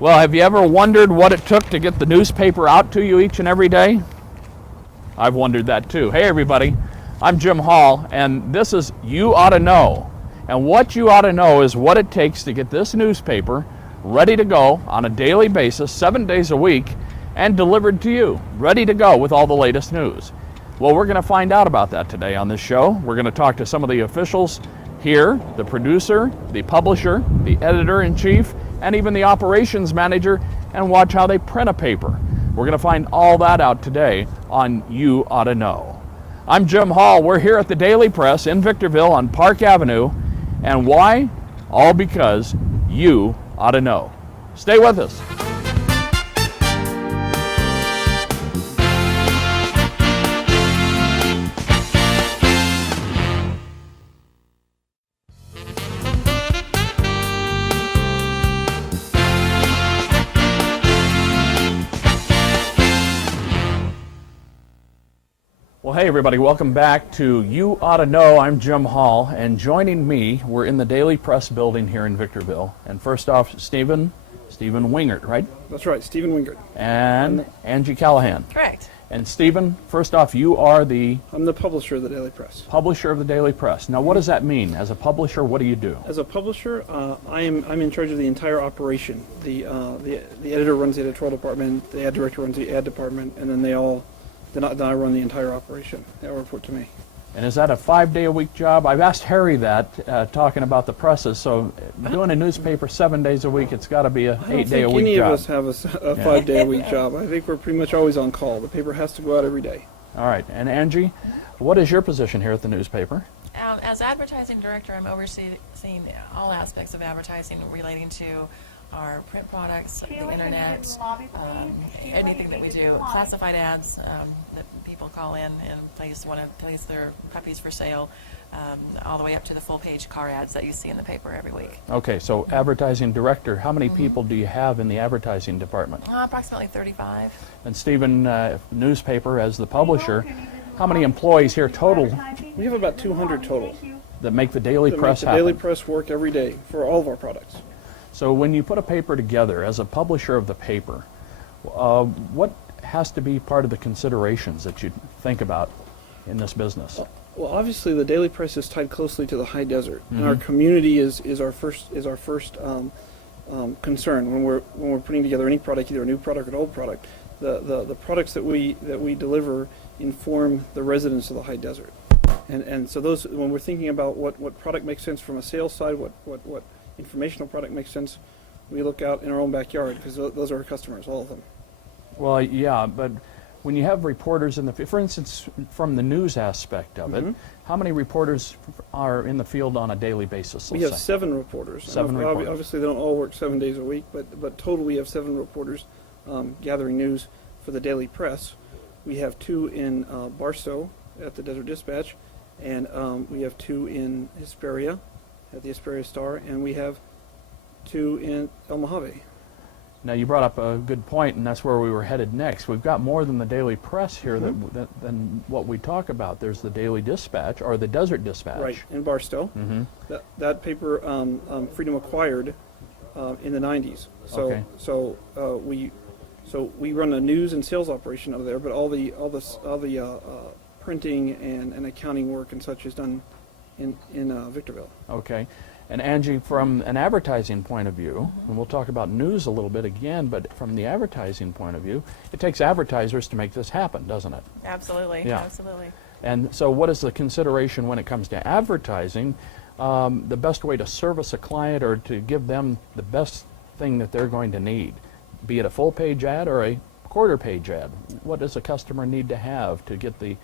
Well, have you ever wondered what it took to get the newspaper out to you each and every day? I've wondered that too. Hey everybody, I'm Jim Hall, and this is You Ought to Know. And what you ought to know is what it takes to get this newspaper ready to go on a daily basis, 7 days a week, and delivered to you, ready to go with all the latest news. Well, we're going to find out about that today on this show. We're going to talk to some of the officials here, the producer, the publisher, the editor-in-chief, and even the operations manager, and watch how they print a paper. We're going to find all that out today on You Ought to Know. I'm Jim Hall. We're here at the Daily Press in Victorville on Park Avenue. And why? All because you ought to know. Stay with us. Well, hey everybody, welcome back to You Ought to Know. I'm Jim Hall, and joining me, we're in the Daily Press building here in Victorville. And first off, Stephen Wingert, right? That's right, Stephen Wingert. And Angie Callahan. Correct. And Stephen, first off, you are I'm the publisher of the Daily Press. Publisher of the Daily Press. Now, what does that mean? As a publisher, what do you do? As a publisher, I'm in charge of the entire operation. The editor runs the editorial department, the ad director runs the ad department, and then Then I run the entire operation. They all report to me. And is that a 5-day-a-week job? I've asked Harry that, talking about the presses. So doing a newspaper 7 days a week, it's got to be a 8-day-a-week job. I don't think any of us have a 5-day-a-week job. I think we're pretty much always on call. The paper has to go out every day. All right. And Angie, what is your position here at the newspaper? As advertising director, I'm overseeing all aspects of advertising relating to our print products, the internet, anything that we do, classified ads that people call in and want to place their puppies for sale, all the way up to the full-page car ads that you see in the paper every week. Okay, so advertising director, how many people do you have in the advertising department? Approximately 35. And Stephen, newspaper as the publisher, how many employees here total? We have about 200 total. That make the Daily Press happen. The Daily Press work every day for all of our products. So when you put a paper together as a publisher of the paper, what has to be part of the considerations that you think about in this business? Well, obviously the Daily Press is tied closely to the high desert, and our community is our first concern when we're putting together any product, either a new product or an old product. The products that we deliver inform the residents of the high desert, and so those, when we're thinking about what product makes sense from a sales side, what informational product makes sense, we look out in our own backyard because those are our customers, all of them. Well, yeah, but when you have reporters in the, for instance, from the news aspect of it, how many reporters are in the field on a daily basis? We have 7 reporters. 7 reporters. Obviously, they don't all work 7 days a week, but total we have 7 reporters gathering news for the Daily Press. We have 2 in Barstow at the Desert Dispatch, and we have 2 in Hesperia at the Hesperia Star, and we have 2 in El Mojave. Now you brought up a good point, and that's where we were headed next. We've got more than the Daily Press here than what we talk about. There's the Daily Dispatch, or the Desert Dispatch. Right, in Barstow. That paper Freedom acquired in the 90s. So Okay. So we run a news and sales operation out of there, but all the printing and accounting work and such is done in Victorville. Okay. And Angie, from an advertising point of view, and we'll talk about news a little bit again, but from the advertising point of view, it takes advertisers to make this happen, doesn't it? Absolutely, Yeah. absolutely. And so what is the consideration when it comes to advertising, the best way to service a client or to give them the best thing that they're going to need, be it a full-page ad or a quarter-page ad? What does a customer need to have to get the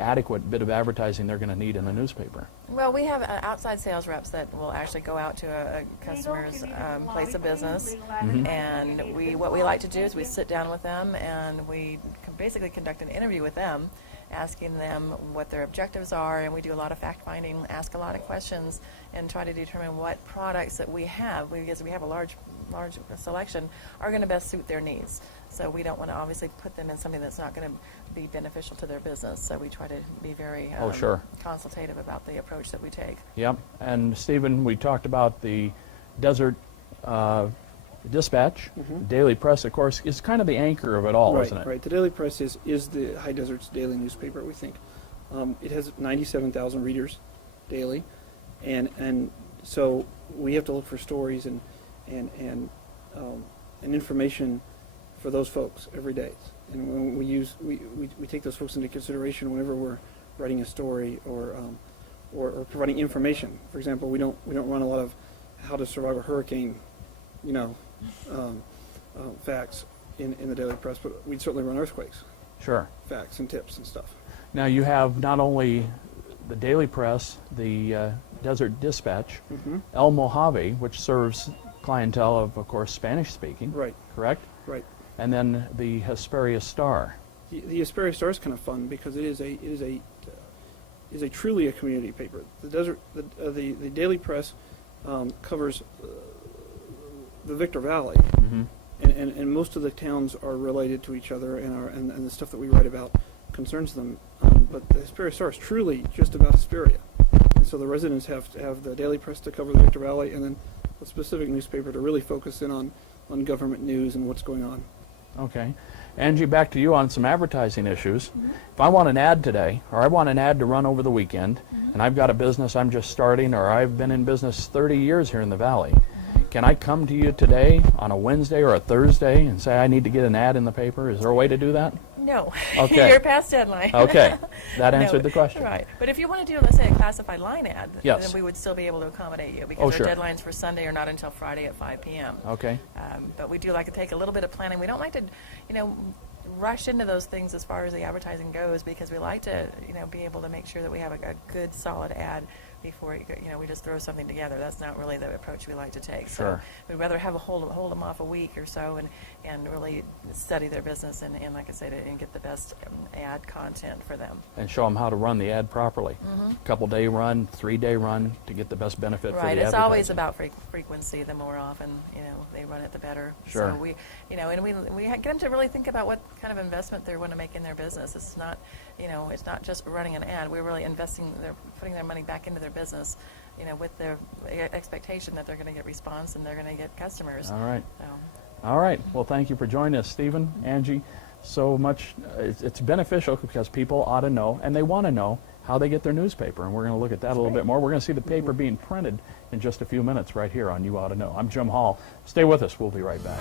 adequate bit of advertising they're going to need in a newspaper? Well, we have outside sales reps that will actually go out to a customer's place of business, and what we like to do is we sit down with them and we basically conduct an interview with them, asking them what their objectives are, and we do a lot of fact-finding, ask a lot of questions, and try to determine what products that we have, because we have a large selection, are going to best suit their needs. So we don't want to obviously put them in something that's not going to be beneficial to their business. So we try to be very consultative about the approach that we take. Yep. And Stephen, we talked about the desert Dispatch, Daily Press, of course, is kind of the anchor of it all, Right, isn't it? right. The Daily Press is the High Desert's daily newspaper, we think. It has 97,000 readers daily, and so we have to look for stories and information for those folks every day. And when we take those folks into consideration whenever we're writing a story or providing information. For example, we don't run a lot of how to survive a hurricane, facts in the Daily Press, but we'd certainly run earthquakes. Sure. Facts and tips and stuff. Now you have not only the Daily Press, the Desert Dispatch, El Mojave, which serves clientele of course, Spanish-speaking. Right. Correct? Right. And then the Hesperia Star. The Hesperia Star is kind of fun because it is a truly a community paper. The Daily Press covers the Victor Valley, and most of the towns are related to each other, and the stuff that we write about concerns them. But the Hesperia Star is truly just about Hesperia, and so the residents have to have the Daily Press to cover the Victor Valley, and then a specific newspaper to really focus in on government news and what's going on. Okay. Angie, back to you on some advertising issues. If I want an ad today, or I want an ad to run over the weekend, and I've got a business I'm just starting, or I've been in business 30 years here in the Valley, can I come to you today on a Wednesday or a Thursday and say I need to get an ad in the paper? Is there a way to do that? No. Okay. You're past deadline. Okay. That answered No. the question. Right. But if you want to do, let's say, a classified line ad, Yes. then we would still be able to accommodate you because Oh, our sure. deadlines for Sunday are not until Friday at 5 p.m. Okay. But we do like to take a little bit of planning. We don't like to, rush into those things as far as the advertising goes because we like to, be able to make sure that we have a good, solid ad before we just throw something together. That's not really the approach we like to take. Sure. So we'd rather have hold them off a week or so and really study their business and like I said, and get the best ad content for them. And show them how to run the ad properly. Couple-day run, 3-day run to get the best benefit for the Right. advertising. It's always about frequency. The more often they run it, the better. Sure. So we and we get them to really think about what kind of investment they want to make in their business. It's not it's not just running an ad. We're really investing. They're putting their money back into their business, with their expectation that they're going to get response and they're going to get customers. All right. So. All right. Well, thank you for joining us, Stephen, Angie. So much. It's beneficial because people ought to know, and they want to know, how they get their newspaper. And we're going to look at that a little bit more. We're going to see the paper being printed in just a few minutes right here on You Ought to Know. I'm Jim Hall. Stay with us. We'll be right back.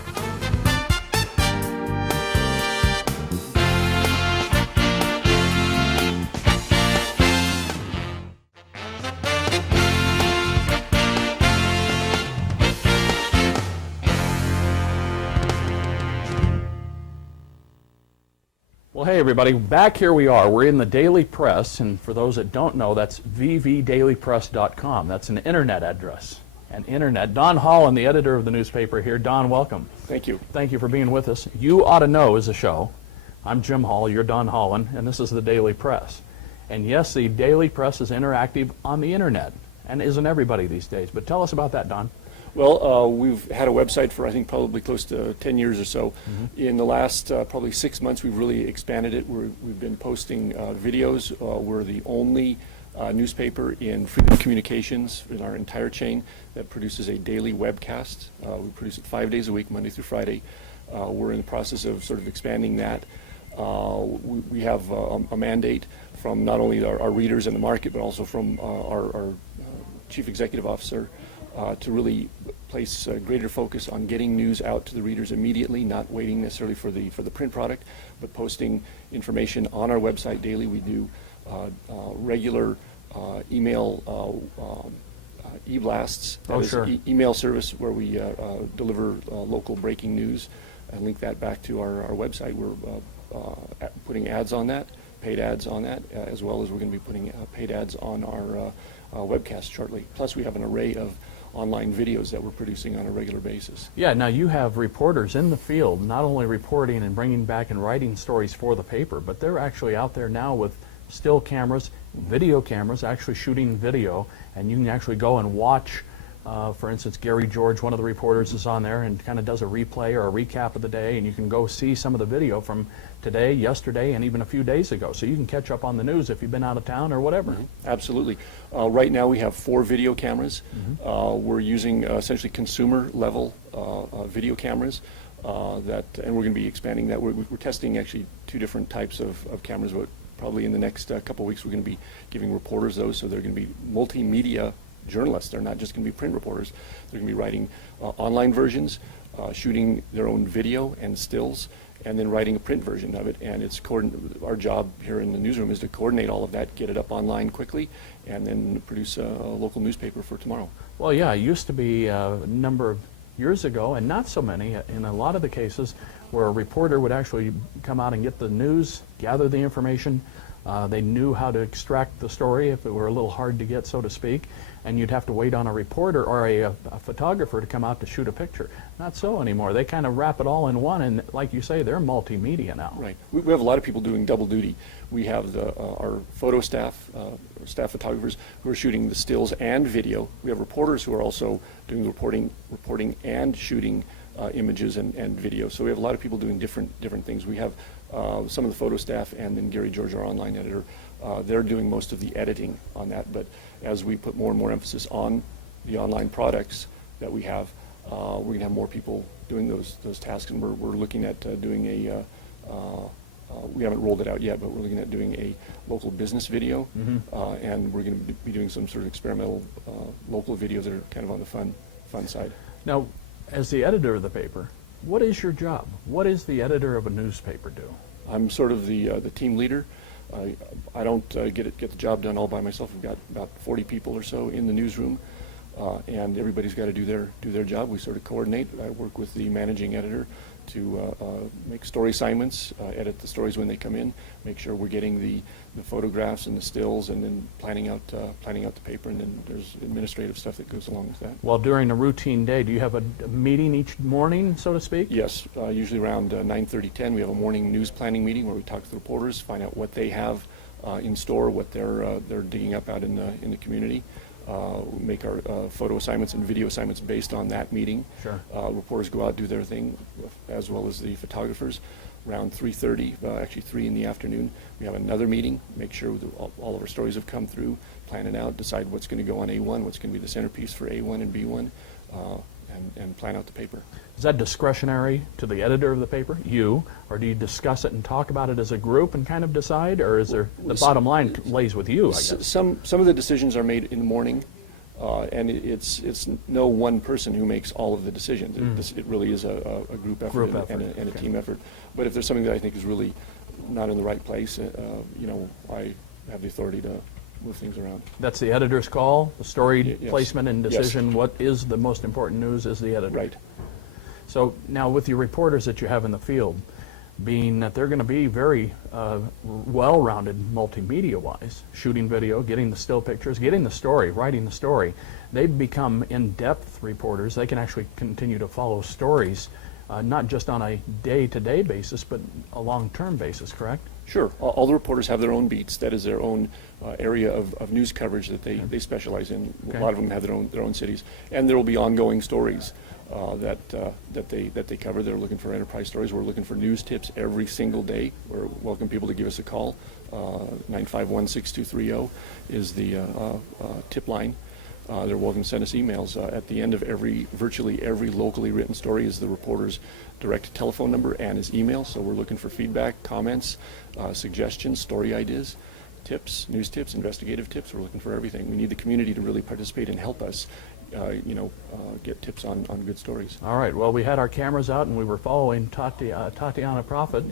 Well, hey everybody, back here we are. We're in the Daily Press, and for those that don't know, that's vvdailypress.com. That's an internet address. Don Holland, the editor of the newspaper here. Don, welcome. Thank you. Thank you for being with us. You Ought to Know is a show. I'm Jim Hall, you're Don Holland, and this is the Daily Press. And yes, the Daily Press is interactive on the internet, and isn't everybody these days. But tell us about that, Don. Well, we've had a website for, I think, probably close to 10 years or so. In the last probably 6 months, we've really expanded it. We've been posting videos. We're the only newspaper in Freedom Communications in our entire chain that produces a daily webcast. We produce it 5 days a week, Monday through Friday. We're in the process of sort of expanding that. We have a mandate from not only our readers in the market, but also from our Chief Executive Officer to really place greater focus on getting news out to the readers immediately, not waiting necessarily for the print product, but posting information on our website daily. We do regular email e-blasts. That is sure. Email service where we deliver local breaking news and link that back to our website. We're putting ads on that, paid ads on that, as well as we're going to be putting paid ads on our webcast shortly. Plus, we have an array of online videos that we're producing on a regular basis. Yeah, now you have reporters in the field, not only reporting and bringing back and writing stories for the paper, but they're actually out there now with still cameras, video cameras, actually shooting video, and you can actually go and watch For instance, Gary George, one of the reporters, is on there and kind of does a replay or a recap of the day, and you can go see some of the video from today, yesterday, and even a few days ago. So you can catch up on the news if you've been out of town or whatever. Absolutely. Right now we have 4 video cameras. We're using essentially consumer level video cameras and we're going to be expanding that. We're testing actually 2 different types of cameras, but probably in the next couple of weeks we're going to be giving reporters those, so they're going to be multimedia journalists. They're not just going to be print reporters. They're going to be writing online versions, shooting their own video and stills, and then writing a print version of it. And it's our job here in the newsroom is to coordinate all of that, get it up online quickly, and then produce a local newspaper for tomorrow. Well, yeah, it used to be a number of years ago, and not so many, in a lot of the cases, where a reporter would actually come out and get the news, gather the information. They knew how to extract the story if it were a little hard to get, so to speak, and you'd have to wait on a reporter or a photographer to come out to shoot a picture. Not so anymore. They kind of wrap it all in one, and like you say, they're multimedia now. Right. We have a lot of people doing double duty. We have our photo staff, staff photographers who are shooting the stills and video. We have reporters who are also doing the reporting and shooting images and video. So we have a lot of people doing different things. We have some of the photo staff, and then Gary George, our online editor, they're doing most of the editing on that. But as we put more and more emphasis on the online products that we have, we're going to have more people doing those tasks, and we're looking at doing we haven't rolled it out yet, but we're looking at doing a local business video, and we're going to be doing some sort of experimental local videos that are kind of on the fun side. Now, as the editor of the paper, what is your job? What does the editor of a newspaper do? I'm sort of the team leader. I don't get the job done all by myself. We've got about 40 people or so in the newsroom, and everybody's got to do their job. We sort of coordinate. I work with the managing editor to make story assignments, edit the stories when they come in, make sure we're getting the photographs and the stills, and then planning out the paper, and then there's administrative stuff that goes along with that. Well, during a routine day, do you have a meeting each morning, so to speak? Yes, usually around 9:30, 10, we have a morning news planning meeting where we talk to the reporters, find out what they have in store, what they're digging up out in the community. Make our photo assignments and video assignments based on that meeting. Sure. Reporters go out, do their thing, as well as the photographers. Around 3:30, actually 3 in the afternoon, we have another meeting, make sure that all of our stories have come through, plan it out, decide what's going to go on A1, what's going to be the centerpiece for A1 and B1, and plan out the paper. Is that discretionary to the editor of the paper, you, or do you discuss it and talk about it as a group and kind of decide, or is there, the bottom line lays with you, I guess? Some of the decisions are made in the morning, and it's no one person who makes all of the decisions. It really is a group effort, and a team effort. But if there's something that I think is really not in the right place, I have the authority to move things around. That's the editor's call, the story Yes. placement and decision. Yes. What is the most important news is the editor. Right. So now with your reporters that you have in the field, being that they're going to be very well-rounded multimedia-wise, shooting video, getting the still pictures, getting the story, writing the story, they've become in-depth reporters. They can actually continue to follow stories, not just on a day-to-day basis, but a long-term basis, correct? Sure. All the reporters have their own beats. That is their own area of news coverage that they specialize in. Okay. A lot of them have their own cities, and there will be ongoing stories that they cover. They're looking for enterprise stories. We're looking for news tips every single day. We're welcome people to give us a call. 951-6230 is the tip line. They're welcome to send us emails. At the end of virtually every locally written story is the reporter's direct telephone number and his email. So we're looking for feedback, comments, suggestions, story ideas, tips, news tips, investigative tips. We're looking for everything. We need the community to really participate and help us, get tips on good stories. All right. Well, we had our cameras out, and we were following Tatiana Prophet,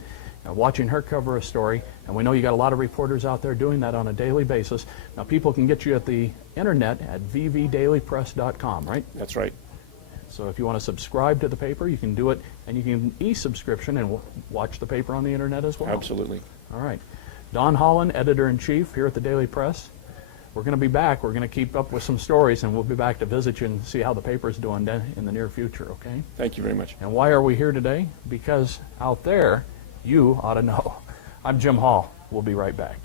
watching her cover a story, and we know you got a lot of reporters out there doing that on a daily basis. Now, people can get you at the internet at vvdailypress.com, right? That's right. So if you want to subscribe to the paper, you can do it, and you can e-subscription and watch the paper on the internet as well. Absolutely. All right. Don Holland, Editor-in-Chief here at the Daily Press. We're going to be back. We're going to keep up with some stories, and we'll be back to visit you and see how the paper's doing in the near future, okay? Thank you very much. And why are we here today? Because out there, you ought to know. I'm Jim Hall. We'll be right back.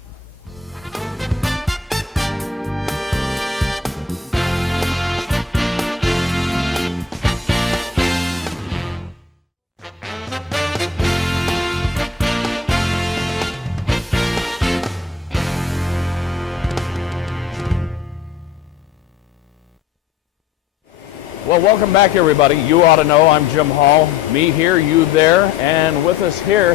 Well, welcome back, everybody. You ought to know. I'm Jim Hall. Me here, you there, and with us here,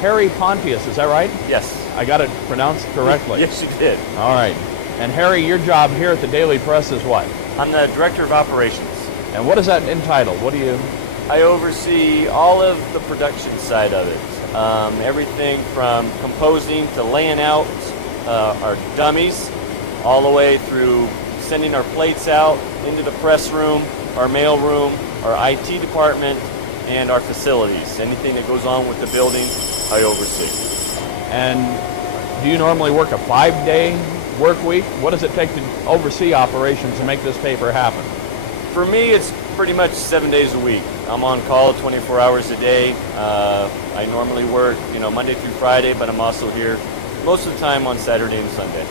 Harry Pontius. Is that right? Yes. I got it pronounced correctly. Yes, you did. All right. And Harry, your job here at the Daily Press is what? I'm the Director of Operations. And what is that entitled? What do you? I oversee all of the production side of it. Everything from composing to laying out our dummies, all the way through sending our plates out into the press room, our mail room, our IT department, and our facilities. Anything that goes on with the building, I oversee. And do you normally work a 5-day work week? What does it take to oversee operations to make this paper happen? For me, it's pretty much 7 days a week. I'm on call 24 hours a day. I normally work, Monday through Friday, but I'm also here most of the time on Saturday and Sunday.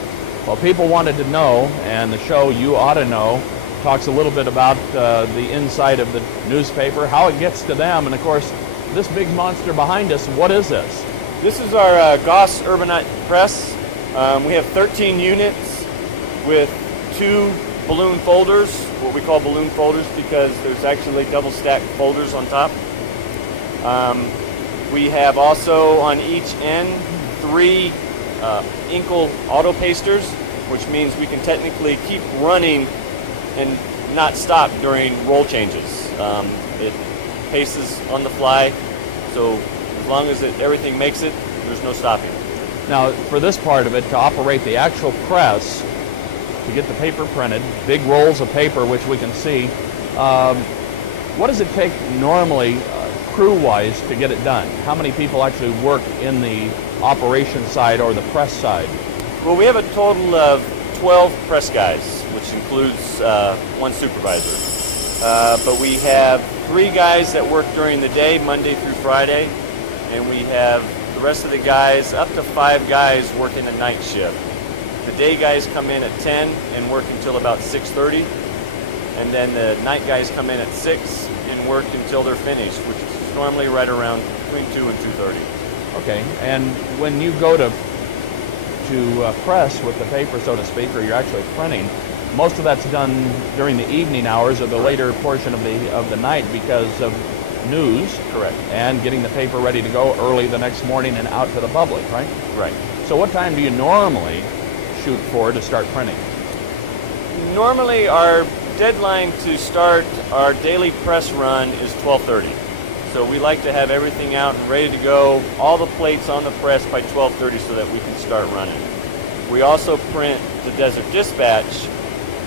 Well, people wanted to know, and the show You Ought to Know talks a little bit about the inside of the newspaper, how it gets to them, and of course, this big monster behind us, what is this? This is our Goss Urbanite press. We have 13 units with 2 balloon folders, what we call balloon folders because there's actually double stacked folders on top. We have also on each end 3 Inkle auto pasters, which means we can technically keep running and not stop during roll changes. It paces on the fly, so as long as everything makes it, there's no stopping. Now, for this part of it, to operate the actual press, to get the paper printed, big rolls of paper, which we can see, what does it take normally, crew-wise, to get it done? How many people actually work in the operation side or the press side? Well, we have a total of 12 press guys, which includes 1 supervisor. But we have 3 guys that work during the day, Monday through Friday, and we have the rest of the guys, up to 5 guys, working a night shift. The day guys come in at 10 and work until about 6:30, and then the night guys come in at 6 and work until they're finished, which is normally right around between 2 and 2:30. Okay, and when you go to press with the paper, so to speak, or you're actually printing, most of that's done during the evening hours or the later portion of the night because of news. Correct. And getting the paper ready to go early the next morning and out to the public, right? Right. So what time do you normally shoot for to start printing? Normally our deadline to start our daily press run is 12:30. So we like to have everything out and ready to go, all the plates on the press by 12:30 so that we can start running. We also print the Desert Dispatch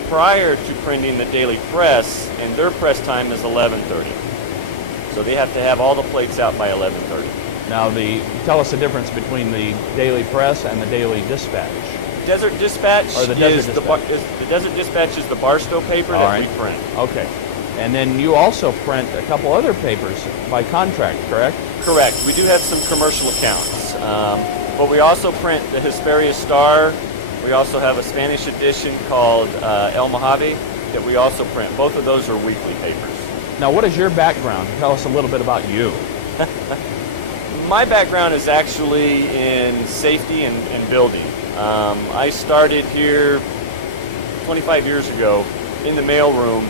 prior to printing the daily press, and their press time is 11:30. So they have to have all the plates out by 11:30. Now, tell us the difference between the daily press and the daily dispatch. Desert Dispatch Or the Desert Dispatch. The Desert Dispatch is the Barstow paper that we print. Okay. And then you also print a couple other papers by contract, correct? Correct. We do have some commercial accounts. But we also print the Hesperia Star. We also have a Spanish edition called El Mojave that we also print. Both of those are weekly papers. Now, what is your background? Tell us a little bit about you. My background is actually in safety and building. I started here 25 years ago in the mailroom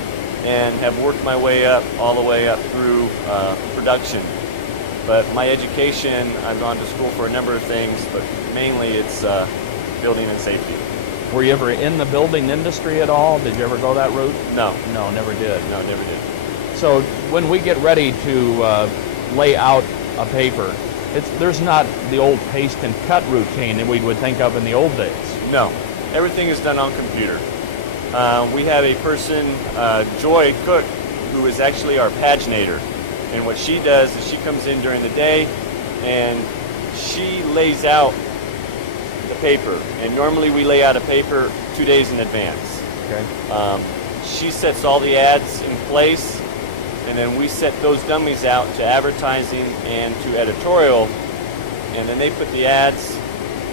and have worked my way up, all the way up through production. But my education, I've gone to school for a number of things, but mainly it's building and safety. Were you ever in the building industry at all? Did you ever go that route? No. No, never did. No, never did. So when we get ready to lay out a paper, there's not the old paste and cut routine that we would think of in the old days. No, everything is done on computer. We have a person, Joy Cook, who is actually our paginator. And what she does is she comes in during the day and she lays out the paper. And normally we lay out a paper 2 days in advance. Okay. She sets all the ads in place, and then we set those dummies out to advertising and to editorial, and then they put the ads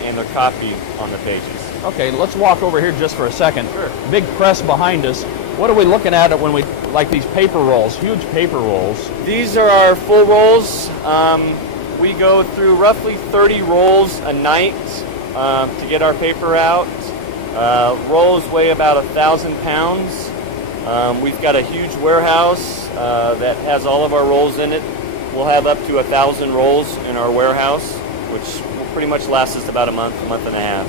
and their copy on the pages. Okay, let's walk over here just for a second. Sure. Big press behind us. What are we looking at when we, like these paper rolls, huge paper rolls? These are our full rolls. We go through roughly 30 rolls a night to get our paper out. Rolls weigh about 1,000 pounds, We've got a huge warehouse that has all of our rolls in it. We'll have up to 1,000 rolls in our warehouse, which will pretty much last us about a month and a half.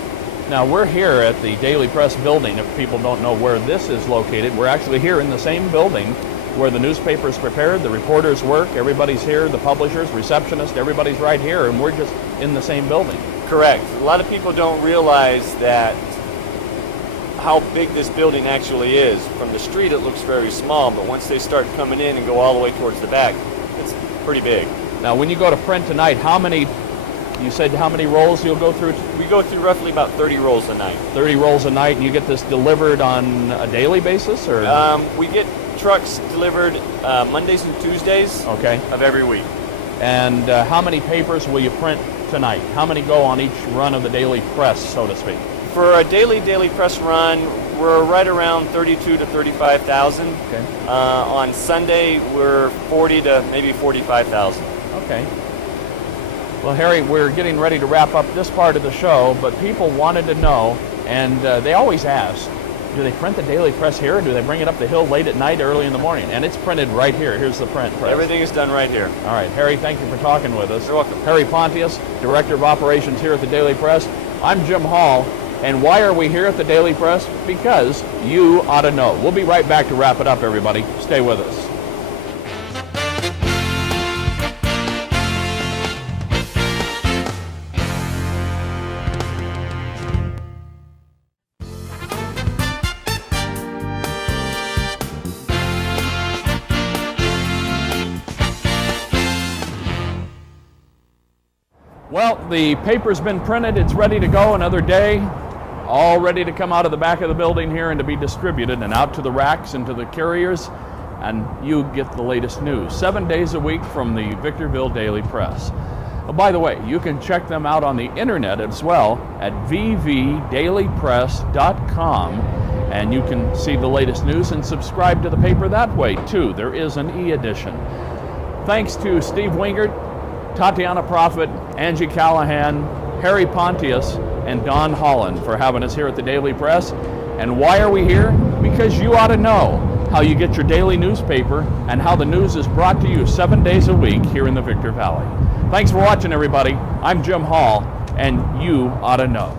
Now we're here at the Daily Press building. If people don't know where this is located, we're actually here in the same building where the newspaper is prepared, the reporters work, everybody's here, the publishers, receptionists, everybody's right here, and we're just in the same building. Correct. A lot of people don't realize that how big this building actually is. From the street it looks very small, but once they start coming in and go all the way towards the back, it's pretty big. Now when you go to print tonight, you said how many rolls you'll go through? We go through roughly about 30 rolls a night. 30 rolls a night, and you get this delivered on a daily basis, or? We get trucks delivered Mondays and Tuesdays of every week. And how many papers will you print tonight? How many go on each run of the Daily Press, so to speak? For a daily press run, we're right around 32 to 35,000. Okay. On Sunday, we're 40 to maybe 45,000. Okay. Well, Harry, we're getting ready to wrap up this part of the show, but people wanted to know, and they always ask, do they print the Daily Press here, or do they bring it up the hill late at night, early in the morning? And it's printed right here. Here's the print press. Everything is done right here. All right, Harry, thank you for talking with us. You're welcome. Harry Pontius, Director of Operations here at the Daily Press. I'm Jim Hall, and why are we here at the Daily Press? Because you ought to know. We'll be right back to wrap it up, everybody. Stay with us. Well, the paper's been printed. It's ready to go another day. All ready to come out of the back of the building here and to be distributed and out to the racks and to the couriers. And you get the latest news 7 days a week from the Victorville Daily Press. Oh, by the way, you can check them out on the internet as well at vvdailypress.com. And you can see the latest news and subscribe to the paper that way, too. There is an e-edition. Thanks to Steve Wingert, Tatiana Prophet, Angie Callahan, Harry Pontius, and Don Holland for having us here at the Daily Press. And why are we here? Because you ought to know how you get your daily newspaper and how the news is brought to you 7 days a week here in the Victor Valley. Thanks for watching, everybody. I'm Jim Hall, and you ought to know.